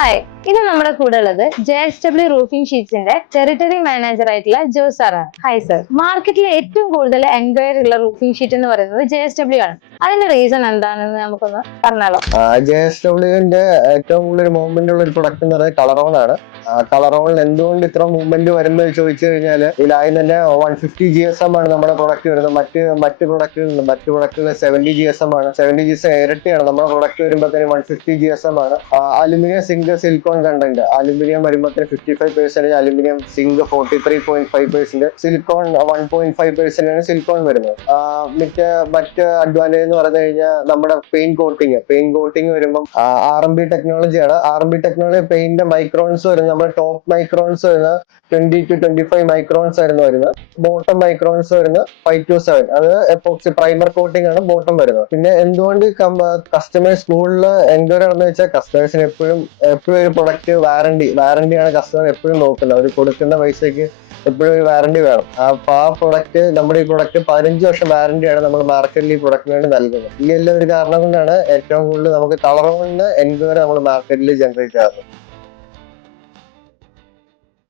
Hi, ഇത് നമ്മുടെ കൂടെ ഉള്ളത് JSW റൂഫിംഗ് ഷീറ്റ്സിന്റെ ടെറിട്ടറി മാനേജർ ആയിട്ടുള്ള ജോ സാറാണ്. Hi sir. മാർക്കറ്റിൽ ഏറ്റവും കൂടുതൽ എൻക്വയറി ഉള്ള റൂഫിംഗ് ഷീറ്റ് എന്ന് പറയുന്നത് JSW ആണ്. അതിന്റെ റീസൺ എന്താണെന്ന് നമുക്കൊന്ന് പറഞ്ഞാലോ? JSWന്റെ ഏറ്റവും കൂടുതൽ മൂവ്മെന്റ് ഉള്ള ഒരു പ്രൊഡക്റ്റ് എന്ന് പറയുന്നത് കളറോൺ ആണ്. കളറോണിൽ എന്തുകൊണ്ട് ഇത്ര മൂവ്മെന്റ് വരുന്നത് ചോദിച്ചു കഴിഞ്ഞാൽ ഇതിലായി തന്നെ 150 GSM ആണ് നമ്മുടെ പ്രൊഡക്റ്റ് വരുന്നത്. മറ്റ് പ്രൊഡക്റ്റുകൾ 70 GSM ആണ്. 70 GSM ഇരട്ടിയാണ് നമ്മുടെ പ്രൊഡക്റ്റ് വരുമ്പോഴത്തേനും 150 GSM ആണ്. Aluminium zinc silicon content. Aluminium വരുമ്പോഴത്തേന് 55%, അലുമിനിയം സിങ്ക് 43.5%, സിലിക്കോൺ 1.5% സിലിക്കോൺ വരുന്നത്. മറ്റ് അഡ്വാൻറ്റേജ് എന്ന് പറഞ്ഞു കഴിഞ്ഞാൽ നമ്മുടെ പെയിന്റ് കോട്ടിങ് വരുമ്പോൾ RMB ടെക്നോളജിയാണ്. RMB technology paint microns വരുന്നത് നമ്മുടെ ടോപ്പ് മൈക്രോൺസ് വരുന്നത് 20 to 25 മൈക്രോൺസ് ആയിരുന്നു വരുന്നത്. ബോട്ടം മൈക്രോൺസ് വരുന്നത് 5 to 7. അത് എപ്പോക്സി പ്രൈമർ കോട്ടിംഗ് ആണ് ബോട്ടം വരുന്നത്. പിന്നെ എന്തുകൊണ്ട് കസ്റ്റമേഴ്സ് കൂടുതൽ എൻക്വയറി ആണെന്ന് വെച്ചാൽ കസ്റ്റമേഴ്സിന് എപ്പോഴും ഒരു പ്രൊഡക്റ്റ് വാറണ്ടിയാണ് കസ്റ്റമർ എപ്പോഴും നോക്കുന്നത്. അവർ കൊടുക്കുന്ന പൈസക്ക് എപ്പോഴും ഒരു വാറണ്ടി വേണം. അപ്പൊ നമ്മുടെ ഈ പ്രൊഡക്റ്റ് 15 വർഷം വാറണ്ടിയാണ് നമ്മൾ മാർക്കറ്റിൽ ഈ പ്രൊഡക്റ്റിന് വേണ്ടി നൽകുന്നത്. ഈ എല്ലാം ഒരു കാരണം കൊണ്ടാണ് ഏറ്റവും കൂടുതൽ നമുക്ക് കളർ കൊണ്ട് എൻക്വയറി നമ്മൾ മാർക്കറ്റിൽ ജനറേറ്റ് ആകുന്നത്.